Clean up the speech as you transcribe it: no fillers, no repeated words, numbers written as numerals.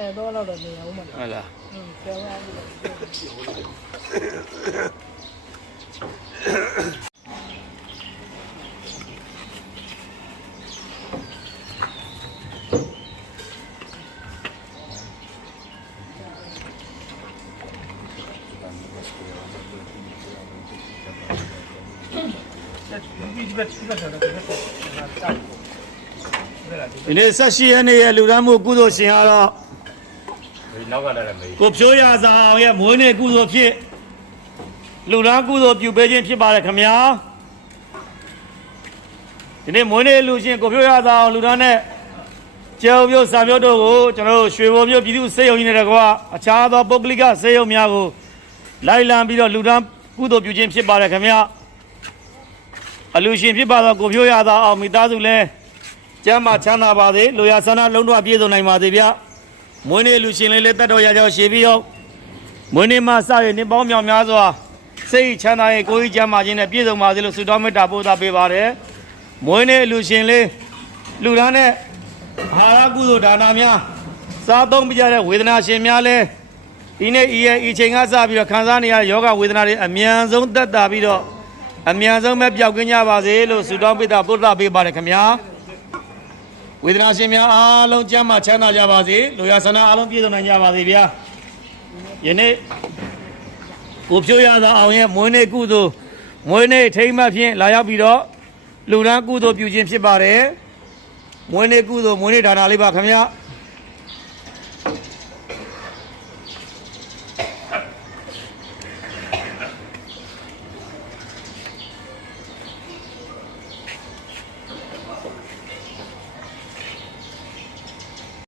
တော့တော့နေအောင်မလား ဟုတ်လား ဆယ်ဝါးဒီနေ့ဆက်ရှိရနေရလူရမ်းမှုကုသိုလ်ရှင်ကတော့ နောက်ကလာတယ်မေး ကိုဖြိုးရစာအောင်ရဲ့မွေးနေ့ကုသိုလ်ဖြစ်လူရမ်းကုသိုလ်ပြုပေးခြင်းဖြစ်ပါတယ်ခင်ဗျာဒီနေ့မွေးနေ့လူရှင်ကိုဖြိုးရစာအောင်လူရမ်းနဲ့ကျော်ပြုတ်စာပြုတ်တို့ကိုကျွန်တော်တို့ရွှေဘုံမြို့ပြည်သူစေယုံကြီးနဲ့တကွာအခြားသောပုဂ္ဂလိကစေယုံများကိုလိုက်လံပြီးတော့လူရမ်းကုသိုလ်ပြုခြင်းဖြစ်ပါတယ်ခင်ဗျာအလူရှင်ဖြစ်ပါသောကိုဖြိုးရစာအောင်မိသားစုလည်းကျမ်းမာချမ်းသာပါစေလူရဆန္ဒလုံးဝပြည့်စုံနိုင်ပါစေဗျာမွေးနေ့လူရှင်လေးတတ်တော်ရကြောရှေးပြီးတော့မွေးနေ့မှာစရနေပေါင်းမြောင်များစွာစိတ်ချမ်းသာရဲ့ကိုယ်ကြီးကျမ်းမာခြင်းနဲ့ပြည့်စုံပါစေလို့ဆုတောင်းမေတ္တာပို့သပေးပါတယ်မွေးနေ့လူရှင်လေးလူသားနဲ့အာဟာရကုသိုလ်ဒါနများစားသုံးပြကြတဲ့ဝေဒနာရှင်များလဲဒီနေ့ဤချိန်ကစပြီးတော့ခံစားနေရတဲ့ယောဂဝေဒနာတွေအမြန်ဆုံးသက်သာပြီးတော့အမြန်ဆုံးပဲပျောက်ကင်းကြပါစေလို့ဆုတောင်းမေတ္တာပို့သပေးပါတယ်ခင်ဗျာဝေဒနာရှင်များအားလုံးကျမ်းမာချမ်းသာကြပါစေလူရဆန္ဒအားလုံးပြည့်စုံနိုင်ကြပါစေဗျာယနေ့ကိုဖြိုးရသောအောင်ရဲ့မွေးနေ့ကုသိုလ်မွေးနေ့ထိမ့်မှဖြင့်လာရောက်ပြီးတော့လူရန်ကုသိုလ်ပြုခြင်းဖြစ်ပါတယ်မွေးနေ့ကုသိုလ်မွေးနေ့ဒါနလေးပါခင်ဗျာ